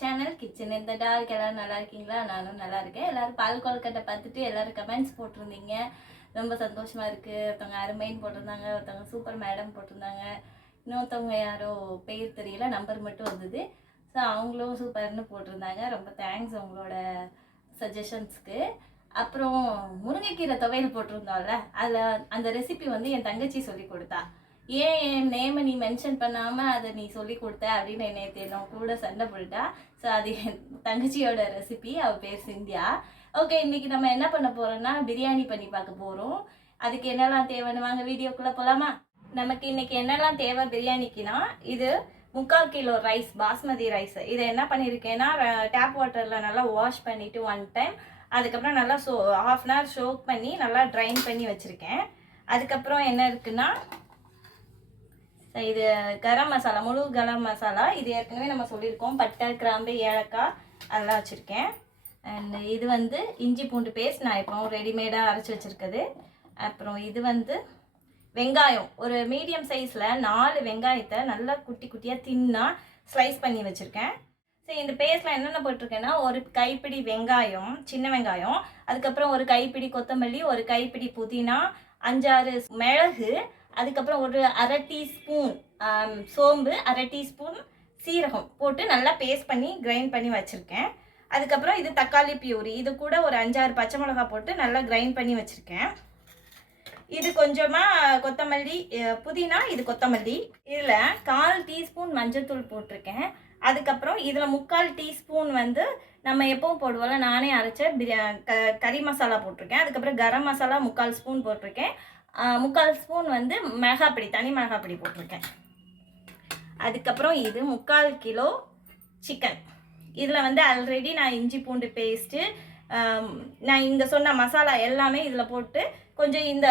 Channel kitchen இந்த dark. எல்லாரும் நல்லா இருக்கீங்களா? நானும் நல்லா இருக்கேன். எல்லாரும் பால் கொழுக்கட்டை பார்த்துட்டு எல்லாரும் கமெண்ட்ஸ் போட்டிருந்தீங்க. ரொம்ப சந்தோஷமா இருக்கு. ஒருத்தவங்க அருமைன்னு போட்டிருந்தாங்க, ஒருத்தவங்க சூப்பர் மேடம் போட்டிருந்தாங்க, இன்னொருத்தவங்க யாரோ பேர் தெரியல, நம்பர் மட்டும் வந்தது. ஸோ அவங்களும் சூப்பர்னு போட்டிருந்தாங்க. ரொம்ப தேங்க்ஸ் உங்களோட சஜஷன்ஸ்க்கு. அப்புறம் முருங்கைக்கீரை துவையல் போட்டிருந்தோம்ல, அதில் அந்த ரெசிபி வந்து என் தங்கச்சி சொல்லி கொடுத்தா. ஏன் என் நேமை நீ மென்ஷன் பண்ணாமல் அதை நீ சொல்லி கொடுத்த அப்படின்னு என்னை தேடும் கூட சண்டை போட்டுட்டா. ஸோ அது என் தங்கச்சியோட ரெசிபி. அவள் பேர் சிந்தியா. ஓகே, இன்னைக்கு நம்ம என்ன பண்ண போகிறோம்னா பிரியாணி பண்ணி பார்க்க போகிறோம். அதுக்கு என்னெல்லாம் தேவைன்னு வாங்க வீடியோக்குள்ளே போகலாமா? நமக்கு இன்னைக்கு என்னெல்லாம் தேவை பிரியாணிக்குனா, இது 3/4 கிலோ ரைஸ், பாஸ்மதி ரைஸ். இதை என்ன பண்ணியிருக்கேன்னா டேப் வாட்டரில் நல்லா வாஷ் பண்ணிவிட்டு 1 டைம், அதுக்கப்புறம் நல்லா ½ அன் ஹவர் சோக் பண்ணி நல்லா ட்ரைன் பண்ணி வச்சுருக்கேன். அதுக்கப்புறம் என்ன இருக்குன்னா, இது கரம் மசாலா, முழு கரம் மசாலா. இது ஏற்கனவே நம்ம சொல்லியிருக்கோம். பட்டை, கிராம்பு, ஏலக்காய் அதெல்லாம் வச்சுருக்கேன். அண்ட் இது வந்து இஞ்சி பூண்டு பேஸ்ட், நான் இப்போ ரெடிமேடாக அரைச்சி வச்சுருக்குது. அப்புறம் இது வந்து வெங்காயம், ஒரு மீடியம் சைஸில் 4 வெங்காயத்தை நல்லா குட்டி குட்டியாக தின்னாக ஸ்லைஸ் பண்ணி வச்சுருக்கேன். ஸோ இந்த பேஸ்ட்டில் என்னென்ன போட்டிருக்கேன்னா, ஒரு கைப்பிடி வெங்காயம், சின்ன வெங்காயம், அதுக்கப்புறம் ஒரு கைப்பிடி கொத்தமல்லி, ஒரு கைப்பிடி புதினா, 5-6 மிளகு, அதுக்கப்புறம் ஒரு அரை டீஸ்பூன் சோம்பு, அரை டீஸ்பூன் சீரகம் போட்டு நல்லா பேஸ்ட் பண்ணி கிரைண்ட் பண்ணி வச்சுருக்கேன். அதுக்கப்புறம் இது தக்காளி பியூரி, இது கூட ஒரு 5-6 பச்சை மிளகா போட்டு நல்லா கிரைண்ட் பண்ணி வச்சுருக்கேன். இது கொஞ்சமாக கொத்தமல்லி, புதினா, இது கொத்தமல்லி. இதில் 1/4 டீஸ்பூன் மஞ்சள் தூள் போட்டிருக்கேன். அதுக்கப்புறம் இதில் 3/4 டீஸ்பூன் வந்து நம்ம எப்பவும் போடுவோம்ல, நானே அரைச்ச கறி மசாலா போட்டிருக்கேன். அதுக்கப்புறம் கரம் மசாலா 3/4 ஸ்பூன் போட்டிருக்கேன். 3/4 ஸ்பூன் வந்து மிளகாப்பொடி, தனி மிளகாப்பொடி போட்டிருக்கேன். அதுக்கப்புறம் இது 3/4 கிலோ சிக்கன். இதில் வந்து ஆல்ரெடி நான் இஞ்சி பூண்டு பேஸ்ட்டு, நான் இங்கே சொன்ன மசாலா எல்லாமே இதில் போட்டு, கொஞ்சம் இந்த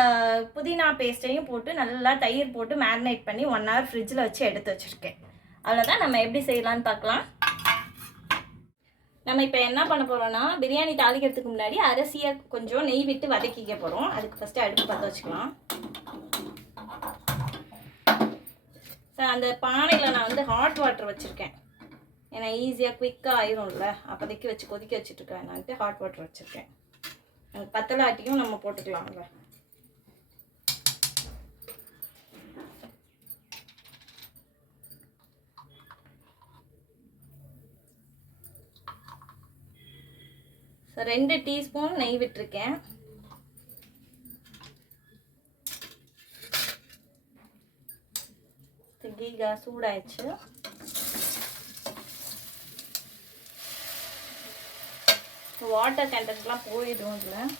புதினா பேஸ்ட்டையும் போட்டு நல்லா தயிர் போட்டு மேரினேட் பண்ணி 1 ஹவர் ஃப்ரிட்ஜில் வச்சு எடுத்து வச்சுருக்கேன். அவ்வளோதான். நம்ம எப்படி செய்யலான்னு பார்க்கலாம். நம்ம இப்போ என்ன பண்ண போகிறோம்னா, பிரியாணி தாளிக்கிறதுக்கு முன்னாடி அரிசியை கொஞ்சம் நெய் விட்டு வதக்கிக்க போகிறோம். அதுக்கு ஃபஸ்ட்டு அடுப்பு பற்ற வச்சுக்கலாம். ஸோ அந்த பானையில் நான் வந்து ஹாட் வாட்டர் வச்சுருக்கேன். ஏன்னா ஈஸியாக குயிக்காக ஆயிரும்ல, அப்போதைக்கு வச்சு கொதிக்க வச்சுட்ருக்கேன். நான்ட்டு ஹாட் வாட்டர் வச்சுருக்கேன். பத்தலாட்டியும் நம்ம போட்டுக்கலாம்ல. ஸோ 2 டீஸ்பூன் நெய் விட்டுருக்கேன். கீ சூடாயிடுச்சு. வாட்டர் கண்டென்ட்லாம் போயிடும். இதில்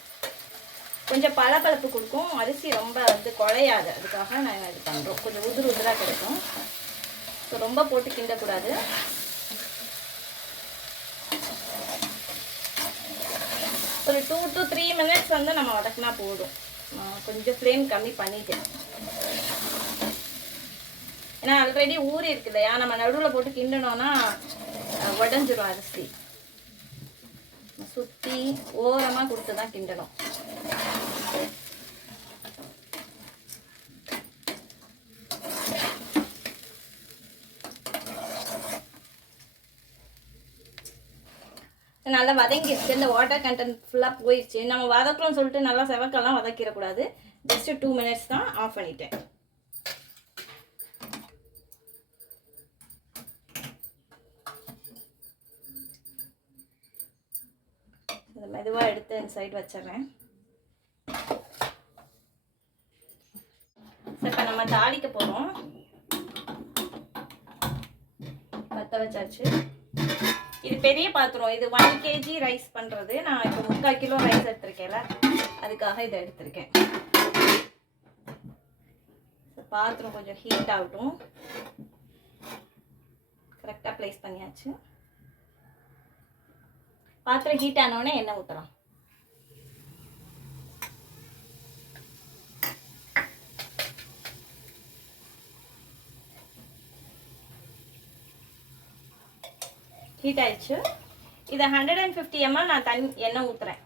கொஞ்சம் பளபளப்பு கொடுக்கும். அரிசி ரொம்ப வந்து குழையாது, அதுக்காக நாங்கள் இது பண்ணுறோம். கொஞ்சம் உதிர் உதிராக கிடைக்கும். ஸோ ரொம்ப போட்டு கிண்டக்கூடாது. ஒரு 2 to 3 மினிட்ஸ் வந்து நம்ம வதக்கினா போதும். கொஞ்சம் ஃப்ளேம் கம்மி பண்ணிட்டேன். ஏன்னா ஆல்ரெடி ஊறி இருக்கு இல்லையா, நம்ம நடுவில் போட்டு கிண்டனோன்னா உடஞ்சிரும் அரிசி. சுற்றி ஓரமாக கொடுத்து தான் கிண்டணும். நல்லா வதங்கிடுச்சு. இந்த வாட்டர் கண்டென்ட் ஃபுல்லாக போயிடுச்சு. நம்ம வதக்கணும்னு சொல்லிட்டு நல்லா செவக்கெல்லாம் வதக்கிடக்கூடாது. ஜஸ்ட்டு 2 மினிட்ஸ் தான். ஆஃப் பண்ணிட்டேன். இந்த மெதுவாக எடுத்து இந்த சைடு வச்சிடுறேன். இப்போ நம்ம தாளிக்க போகிறோம். பற்ற வச்சாச்சு. இது பெரிய பாத்திரம். இது 1 kg ரைஸ் பண்ணுறது. நான் இப்போ 3/4 கிலோ ரைஸ் எடுத்திருக்கேன்ல, அதுக்காக இதை எடுத்திருக்கேன். பாத்திரம் கொஞ்சம் ஹீட் ஆகட்டும். கரெக்டாக ப்ளேஸ் பண்ணியாச்சு. பாத்திரம் ஹீட் ஆனோடனே எண்ணெய் ஊற்றலாம். ஹீட் ஆயிடுச்சு. இதை 150 ml நான் எண்ணெய் ஊற்றுறேன்.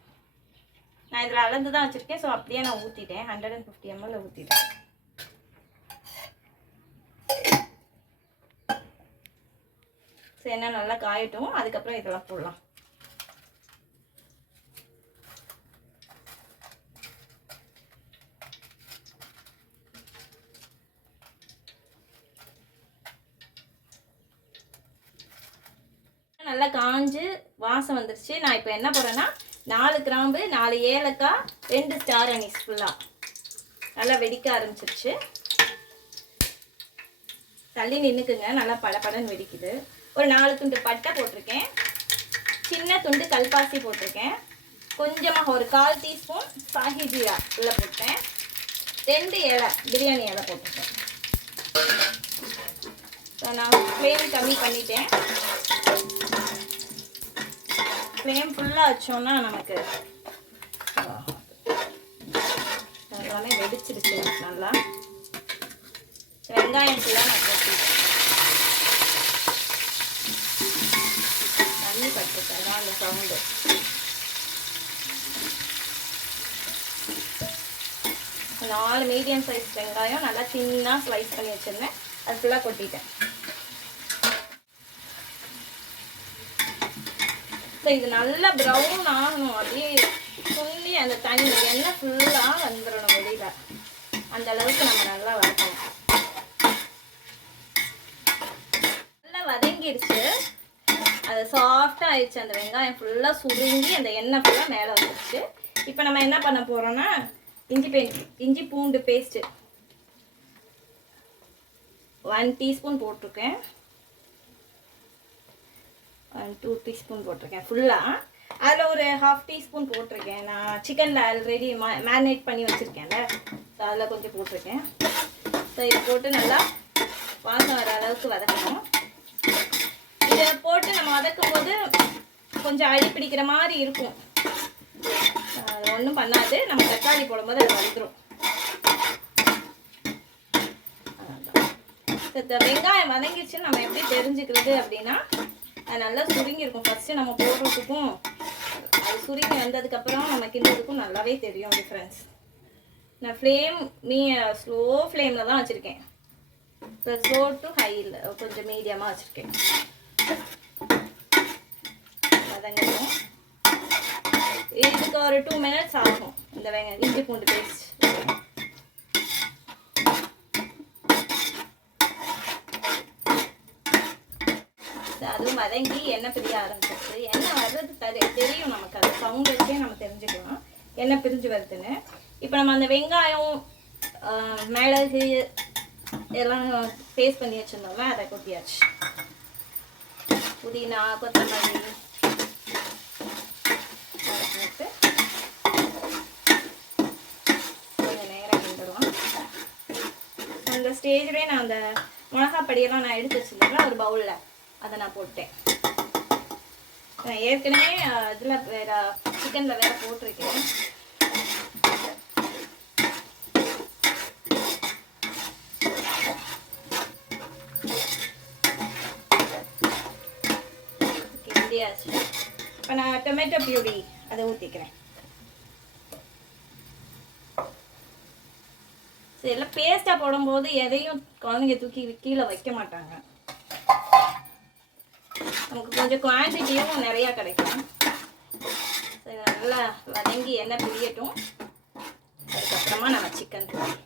நான் இதில் அளந்து தான் வச்சுருக்கேன். ஸோ அப்படியே நான் ஊற்றிட்டேன். 150 ml ஊற்றிட்டேன். ஸோ எண்ணெய் நல்லா காயட்டும், அதுக்கப்புறம் இதெல்லாம் போடலாம். நல்லா காஞ்சு வாசம் வந்துருச்சு. நான் இப்போ என்ன போடுறேன்னா 4 கிராம்பு, 4 ஏலக்காய், 2 ஸ்டார் அனீஸ் ஃபுல்லாக நல்லா வெடிக்க ஆரம்பிச்சிருச்சு. தள்ளி நின்றுக்குங்க, நல்லா படபடன்னு வெடிக்குது. ஒரு 4 துண்டு பட்டை போட்டிருக்கேன், சின்ன துண்டு கல்பாசி போட்டிருக்கேன், கொஞ்சமாக ஒரு 1/4 டீஸ்பூன் சாஹி ஜீரா உள்ள போட்டேன், 2 இலை பிரியாணி இலை போட்டிருக்கேன். நான் ஃப்ளேம் கம்மி பண்ணிட்டேன். ஃப்ளேம் ஃபுல்லாக வச்சோன்னா நமக்கு எல்லாமே வெடிச்சிருச்சு நல்லா. வெங்காயம் ஃபுல்லாக நான் போட்டுட்டேன், தண்ணி பட்டுட்டேன் தான் அந்த சவுண்டு. ஒரு 4 மீடியம் சைஸ் வெங்காயம் நல்லா சின்னதாக ஸ்லைஸ் பண்ணி வச்சுருந்தேன், அது ஃபுல்லாக கொட்டிட்டேன். ஸோ இது நல்லா ப்ரௌன் ஆகணும், அப்படியே சொல்லி அந்த தண்ணி எண்ணெய் ஃபுல்லாக வந்துடணும் வெளியில், அந்த அளவுக்கு நம்ம நல்லா வதக்கணும். நல்லா வதங்கிடுச்சு, அது சாஃப்டாக ஆயிடுச்சு, அந்த வெங்காயம் ஃபுல்லாக சுருங்கி அந்த எண்ணெய் ஃபுல்லாக மேலே வந்துடுச்சு. இப்போ நம்ம என்ன பண்ண போகிறோன்னா இஞ்சி பூண்டு பேஸ்ட்டு 1 டீஸ்பூன் போட்டிருக்கேன், 2 டீஸ்பூன் போட்டிருக்கேன் ஃபுல்லாக. அதில் ஒரு 1/2 டீஸ்பூன் போட்டிருக்கேன், நான் சிக்கனில் ஆல்ரெடி மேரினேட் பண்ணி வச்சுருக்கேன்ல, ஸோ அதில் கொஞ்சம் போட்டிருக்கேன். ஸோ இதை போட்டு நல்லா வாசம் வர அளவுக்கு வதக்கணும். இதை போட்டு நம்ம வதக்கும் போது கொஞ்சம் அடி பிடிக்கிற மாதிரி இருக்கும், அது ஒன்றும் பண்ணாது. நம்ம தக்காளி போடும்போது அது வந்துடும். வெங்காயம் வதங்கிடுச்சுன்னு நம்ம எப்படி தெரிஞ்சுக்கிறது அப்படின்னா, அது நல்லா சுருங்கி இருக்கும். ஃபஸ்ட்டு நம்ம போடுறதுக்கும் அது சுருங்கி வந்ததுக்கப்புறம் நம்ம கிண்டுறதுக்கும் நல்லாவே தெரியும் டிஃப்ரென்ஸ். நான் ஸ்லோ ஃப்ளேமில் தான் வச்சுருக்கேன், ஸ்லோ டு ஹையில் கொஞ்சம் மீடியமாக வச்சுருக்கேன். வதங்கணும், இதுக்கு ஒரு 2 மினிட்ஸ் ஆகும் இந்த இஞ்சி பூண்டு பேஸ்ட். அதுவும் வதங்கி எண்ணெய் பிரிய ஆரம்பிச்சிருச்சு. எண்ணெய் வர்றது தெரியும் நமக்கு, அந்த சவுண்ட் வச்சே நம்ம தெரிஞ்சுக்கலாம் எண்ணெய் பிரிஞ்சு வருதுன்னு. இப்போ நம்ம அந்த வெங்காயம் மிளகு எல்லாம் பேஸ்ட் பண்ணி வச்சுருந்தோம்ல, அதை கொட்டியாச்சு. புதினா கொத்தமல்லி போட்டு கொஞ்சம் நேரம் கிண்டுருவோம். அந்த ஸ்டேஜ்லேயே நான் அந்த மிளகாப்படியெல்லாம் நான் எடுத்து வச்சுருந்தேன் ஒரு பவுலில், அதை நான் போட்டேன். நான் ஏற்கனவே இதில் வேறு சிக்கனில் வேறு போட்டிருக்கேன். கிண்டியாச்சு. இப்போ நான் டொமேட்டோ பியூரி அதை ஊற்றிக்கிறேன். சரி, எல்லாம் பேஸ்ட்டாக போடும்போது எதையும் குழந்தைங்க தூக்கி கீழே வைக்க மாட்டாங்க, நமக்கு கொஞ்சம் குவான்டிட்டியும் நிறையா கிடைக்கும். சரி, நல்லா வதங்கி எண்ணெய் பிரியட்டும், அதுக்கப்புறமா நம்ம சிக்கன் போடுவோம்.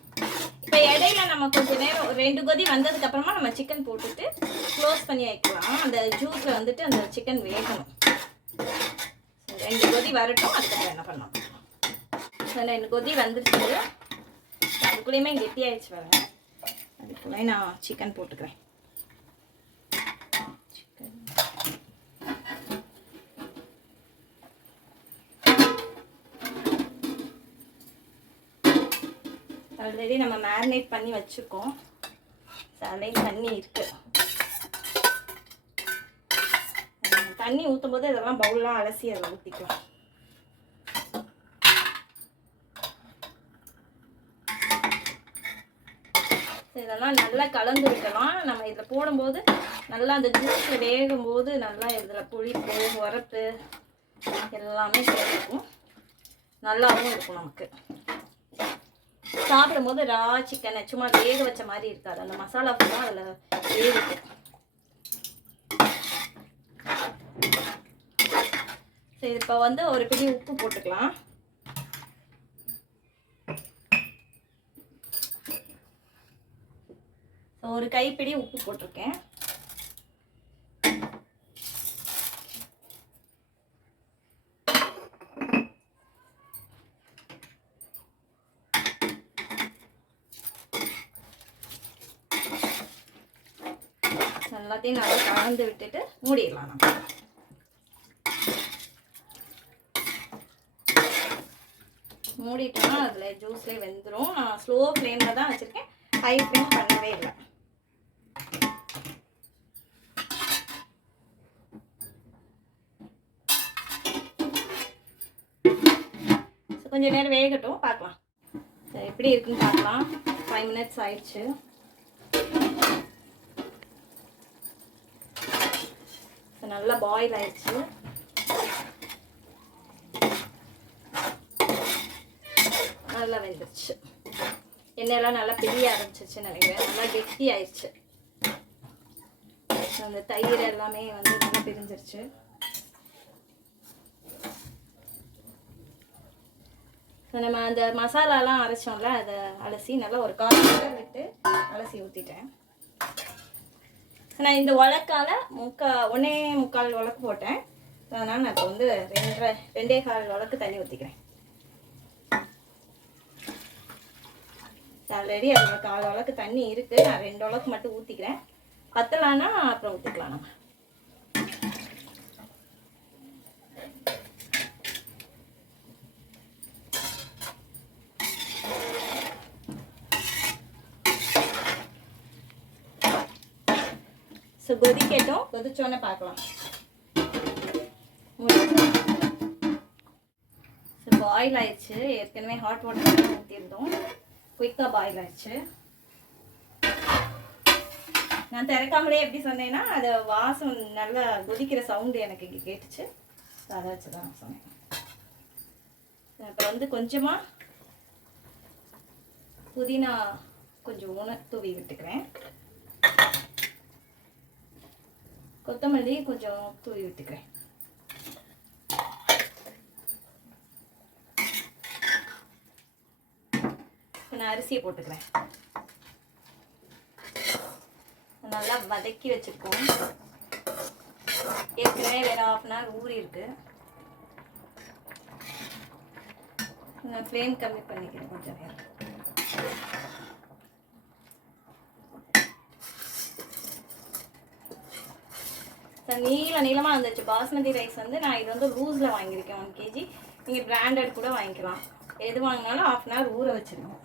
இப்போ இடையில நம்ம கொஞ்சம் நேரம் 2 கொதி வந்ததுக்கப்புறமா நம்ம சிக்கன் போட்டுட்டு க்ளோஸ் பண்ணி வைக்கலாம். அந்த ஜூஸில் வந்துட்டு அந்த சிக்கன் வேகணும். 2 கொதி வரட்டும், அதுக்கப்புறம் என்ன பண்ணலாம். 2 கொதி வந்துருச்சு, அதுக்குள்ளேயுமே கெட்டி ஆயிடுச்சு பாருங்க. அதுக்குள்ளே நான் சிக்கன் போட்டுக்கிறேன். ஆல்ரெடி நம்ம மேரினேட் பண்ணி வச்சுருக்கோம், அதுலேயும் தண்ணி இருக்குது. தண்ணி ஊற்றும் போது இதெல்லாம் பவுல்லாம் அலசி அதை ஊற்றிக்கலாம். இதெல்லாம் நல்லா கலந்து விட்டலாம். நம்ம இதில் போடும்போது நல்லா அந்த ஜூஸில் வேகும்போது நல்லா இதில் புளிப்பு உரப்பு எல்லாமே சேர்க்கும், நல்லாவும் இருக்கும். நமக்கு சாப்பிடும்போது ரா சிக்கனை சும்மா வேக வச்ச மாதிரி இருக்காது, அந்த மசாலா ஃபுல்லாக அதில் வேகும். சரி, இப்போ வந்து ஒரு பிடி உப்பு போட்டுக்கலாம். ஒரு கைப்பிடி உப்பு போட்டிருக்கேன். எல்லாத்தையும் நல்லா கலந்து விட்டுட்டு மூடிடலாம். நம்ம மூடிட்டோம்னா அதில் ஜூஸ்லேயே வெந்துடும். நான் ஸ்லோ ஃப்ளேமில் தான் வச்சுருக்கேன், ஹை ஃப்ளேம் பண்ணவே இல்லை. கொஞ்சம் நேரம் வேகட்டும், பார்க்கலாம். சரி, எப்படி இருக்குன்னு பார்க்கலாம். 5 minutes ஆயிடுச்சு. நல்லா பாயில் ஆயிடுச்சு. நல்லா வெந்துருச்சு. எண்ணெயெல்லாம் நல்லா பிரிய ஆரம்பிச்சிருச்சுன்னு நினைக்கிறேன். நல்லா கெட்டி ஆயிடுச்சு. அந்த தயிர் எல்லாமே வந்து நல்லா பிரிஞ்சிருச்சு. நம்ம அந்த மசாலாலாம் அரைச்சோம்ல, அதை அலசி நல்லா ஒரு 1/4 லிட்டர் விட்டு அலசி ஊற்றிட்டேன். நான் இந்த உலக்கால 1.25 உலக்கு போட்டேன். அதனால் நான் இப்போ வந்து 2.25 உலக்கு தண்ணி ஊற்றிக்கிறேன். ஆல்ரெடி அதில் 1/4 உலக்கு தண்ணி இருக்குது. நான் 2 உலக்கு மட்டும் ஊற்றிக்கிறேன். பத்தலான்னா அப்புறம் ஊற்றிக்கலாம் நம்ம. ஸோ கொதிக்கட்டும். கொதிச்சோன்னே பார்க்கலாம். ஸோ பாயில் ஆயிடுச்சு. ஏற்கனவே ஹாட் வாட்டர் ஊற்றிருந்தோம். குயிக்காக பாயில் ஆயிடுச்சு. நான் திறக்காமலே எப்படி சொன்னேன்னா, அது வாசம் நல்லா கொதிக்கிற சவுண்டு எனக்கு இங்கே கேட்டுச்சு. ஸோ அதை வச்சு தான் சொன்னேன். இப்போ வந்து கொஞ்சமாக புதினா கொஞ்சம் தூவி விட்டுக்கிறேன். கொத்தமல்லி கொஞ்சம் தூவி விட்டுக்கிறேன். நான் அரிசியை போட்டுக்கிறேன். நல்லா வதக்கி வச்சுருக்கோம். ஏற்கனவே வேறு 1/2 hour ஊறி இருக்கு. நான் ஃப்ளேம் கம்மி பண்ணிக்கிறேன் கொஞ்சம் நேரம். நீளமாக இருந்துச்சு. பாஸ்மதி ரைஸ் வந்து நான் இது வந்து லூஸில் வாங்கியிருக்கேன் 1 kg. நீங்கள் பிராண்டட் கூட வாங்கிக்கலாம். எது வாங்கினாலும் 1/2 hour ஊற வச்சிடணும்.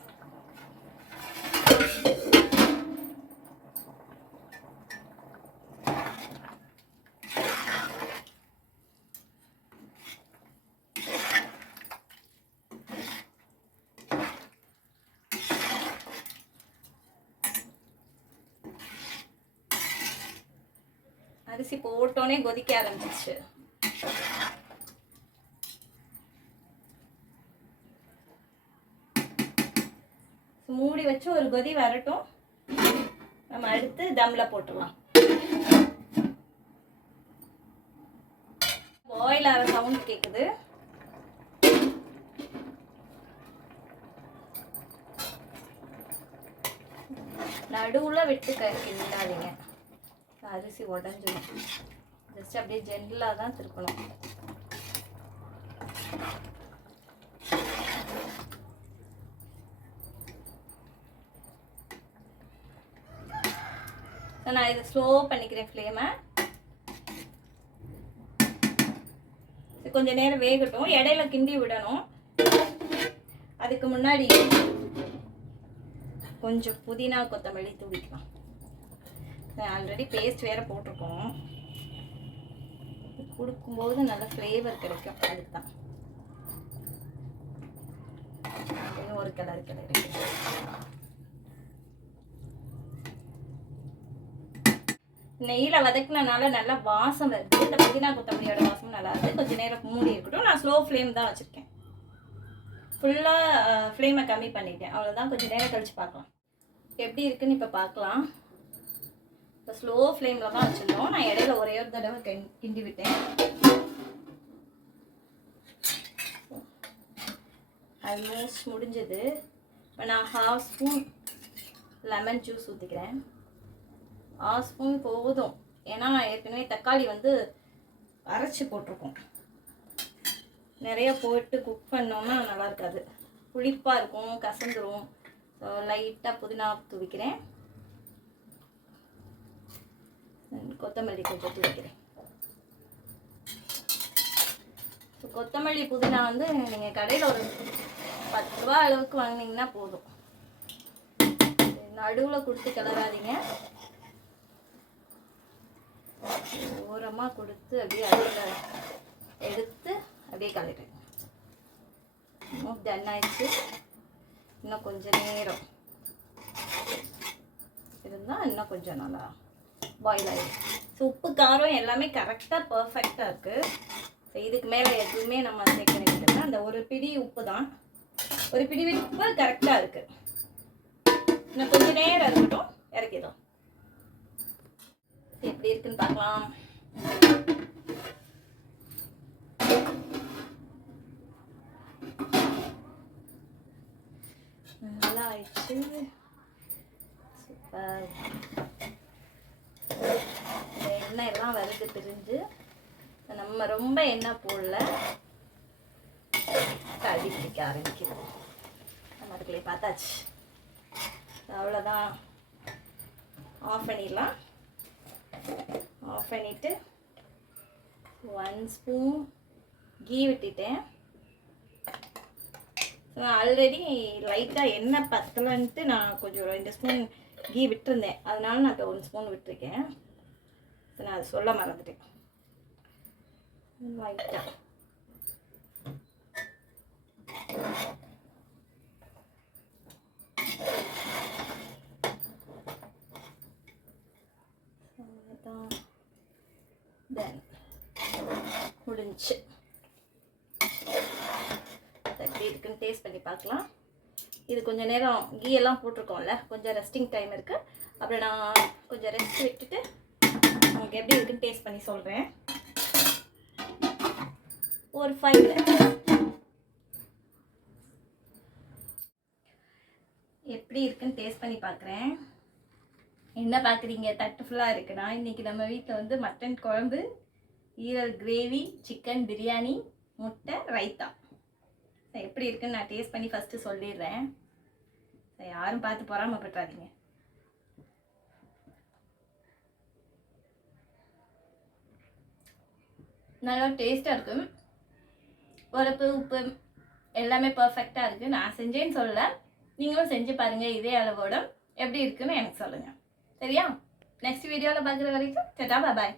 அரிசி போட்டோன்னே கொதிக்க ஆரம்பிச்சிச்சு. மூடி வச்சு ஒரு கொதி வரட்டும். நம்ம அடுத்து தம்ல போட்டுடலாம். பாயில் ஆகிற சவுண்ட் கேட்குது. நடுவில் விட்டு கிண்டாதீங்க, அரிசி உடஞ்சிடும். ஜஸ்ட் அப்படியே ஜென்டலாக தான் திருப்பணும். நான் இதை ஸ்லோ பண்ணிக்கிறேன் ஃப்ளேமை. கொஞ்சம் நேரம் வேகட்டும். இடையில கிண்டி விடணும். அதுக்கு முன்னாடி கொஞ்சம் புதினா கொத்தமல்லி தூவிக்கலாம். ஆல்ரெடி பேஸ்ட் வேறு போட்டிருக்கோம். கொடுக்கும்போது நல்ல ஃப்ளேவர் கிடைக்கும். அதுக்கு தான் ஒரு கலர் நெய்யில் வதக்கினால நல்லா வாசம் வருது. இந்த புதினா கொத்தமல்லியோட வாசமும் நல்லா இருக்குது. கொஞ்சம் நேரம் மூடி இருக்கட்டும். நான் ஸ்லோ ஃப்ளேம் தான் வச்சுருக்கேன். ஃபுல்லாக ஃப்ளேமை கம்மி பண்ணிட்டேன். அவ்வளோதான். கொஞ்சம் நேரம் கழித்து பார்க்கலாம் எப்படி இருக்குன்னு. இப்போ பார்க்கலாம். இப்போ ஸ்லோ ஃப்ளேமில் தான் வச்சுருந்தோம். நான் இடையில ஒரே ஒரு தடவை கிண்டி விட்டேன். ஆல்மோஸ்ட் முடிஞ்சது. இப்போ நான் 1/2 ஸ்பூன் லெமன் ஜூஸ் ஊற்றிக்கிறேன். 1/2 ஸ்பூன் போதும், ஏன்னா ஏற்கனவே தக்காளி வந்து அரைச்சி போட்டிருக்கோம். நிறைய போட்டு குக் பண்ணோம்னா நல்லா இருக்காது, புளிப்பாக இருக்கும், கசந்துரும். ஸோ லைட்டாக புதினா தூவிக்கிறேன், கொத்தமல்லி கொஞ்சம் தூவிக்கிறேன். ஸோ கொத்தமல்லி புதினா வந்து நீங்கள் கடையில் ஒரு 10 ரூபா அளவுக்கு வாங்கினீங்கன்னா போதும். நடுவில் கொடுத்து கிளறாதீங்க, ஓரமாக கொடுத்து அப்படியே அதில் எடுத்து அப்படியே கலருங்க. டன் ஆயிடுச்சு. இன்னும் கொஞ்சம் நேரம் இருந்தால் இன்னும் கொஞ்சம் நல்லா பாயில் ஆகிடும். ஸோ உப்பு காரம் எல்லாமே கரெக்டாக பர்ஃபெக்டாக இருக்குது. ஸோ இதுக்கு மேலே எதுவுமே நம்ம சேர்க்க வேண்டியதில்லை. அந்த ஒரு பிடி உப்பு தான், ஒரு பிடி உப்பு கரெக்டாக இருக்குது. இன்னும் கொஞ்சம் நேரம் இருக்கட்டும், இறக்கிடும். எப்படி இருக்குன்னு பார்க்கலாம். நல்லா ஆயிடுச்சு, சூப்பர். இந்த எண்ணெய் எல்லாம் வருது பிரிஞ்சு. நம்ம ரொம்ப எண்ணெய் போடல, அடி பிடிக்க ஆரம்பிக்கிறோம். நம்ம அதுக்குள்ளே பார்த்தாச்சு. அவ்வளோதான், ஆஃப் பண்ணிடலாம். ஆஃப் பண்ணிவிட்டு 1 ஸ்பூன் கீ விட்டுட்டேன். ஆல்ரெடி லைட்டாக எண்ணெய் பத்தலைன்ட்டு நான் கொஞ்சம் 2 ஸ்பூன் கீ விட்டுருந்தேன், அதனால நான் இப்போ 1 ஸ்பூன் விட்டுருக்கேன். நான் அதை சொல்ல மறந்துட்டேன். லைட்டாக தென் முடிஞ்சு. எப்படி இருக்குன்னு டேஸ்ட் பண்ணி பார்க்கலாம். இது கொஞ்சம் நேரம் கீ எல்லாம் போட்டிருக்கோம்ல, கொஞ்சம் ரெஸ்டிங் டைம் இருக்குது. அப்புறம் நான் கொஞ்சம் ரெஸ்ட் விட்டுட்டு உங்களுக்கு எப்படி இருக்குன்னு டேஸ்ட் பண்ணி சொல்கிறேன். ஒரு 5 minutes. எப்படி இருக்குன்னு டேஸ்ட் பண்ணி பார்க்குறேன். என்ன பார்க்குறீங்க, தட்டு ஃபுல்லாக இருக்குன்னா, இன்றைக்கி நம்ம வீட்டில் வந்து மட்டன் குழம்பு, ஈரல் கிரேவி, சிக்கன் பிரியாணி, முட்டை, ரைத்தா. எப்படி இருக்குன்னு நான் டேஸ்ட் பண்ணி ஃபஸ்ட்டு சொல்லிடுறேன். யாரும் பார்த்து பொறாமப்பட்டாதீங்க. நல்லா டேஸ்ட்டாக இருக்கும். உரப்பு உப்பு எல்லாமே பர்ஃபெக்டாக இருக்குது. நான் செஞ்சேன்னு சொல்லலை, நீங்களும் செஞ்சு பாருங்கள் இதே அளவோட. எப்படி இருக்குன்னு எனக்கு சொல்லுங்கள், சரியா? நெக்ஸ்ட் வீடியோவில் பார்க்குற வரைக்கும் டாடா, பாய்.